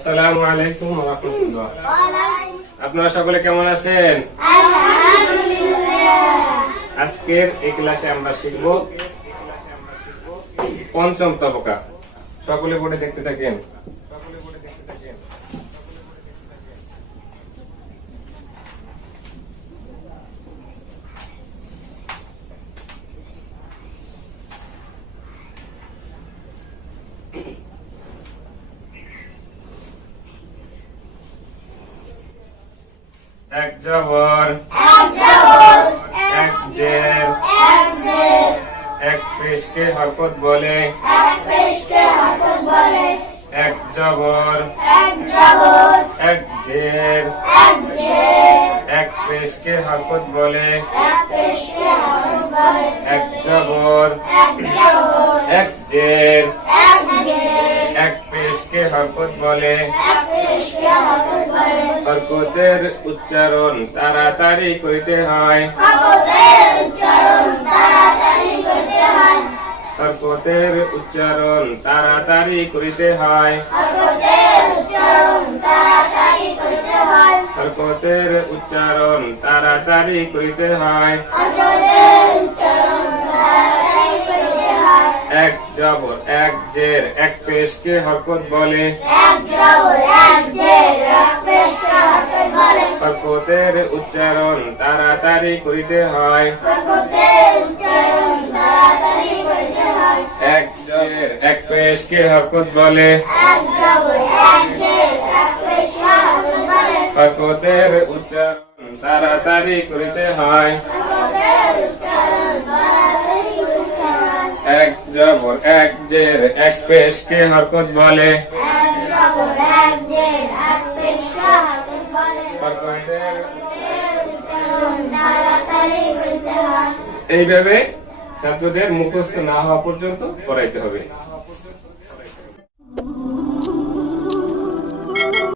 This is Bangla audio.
আসসালামু আলাইকুম ওয়া রাহমাতুল্লাহ। আপনারা সকলে কেমন আছেন? আজকের এই ক্লাসে আমরা শিখব পঞ্চম তবকা। সকলে বোর্ডে দেখতে থাকেন। এক জবর, এক জের, এক পেশকে হরকত বলে। এক জবর, এক জের, এক পেশকে হরকত বলে। এক জবর, এক জের, এক পেশকে হরকত বলে। হরকতের উচ্চারণ তাড়াতাড়ি করিতে হয়। হরকতের উচ্চারণ তাড়াতাড়ি করিতে হয়। হরকতের উচ্চারণ তাড়াতাড়ি করিতে হয়। এক জবর, এক জের, এক পেশকে হরকত বলে। হরকতের উচ্চারণ তাড়াতাড়ি করিতে হয়। এক জের, এক পেশকে হরকত বলে। হরকতের উচ্চারণ তাড়াতাড়ি করিতে হয়। এক জবর, এক জের, এক পেশকে হরকত বলে। এইভাবে ছাত্রদের মুখস্থ না হওয়া পর্যন্ত পড়াইতে হবে।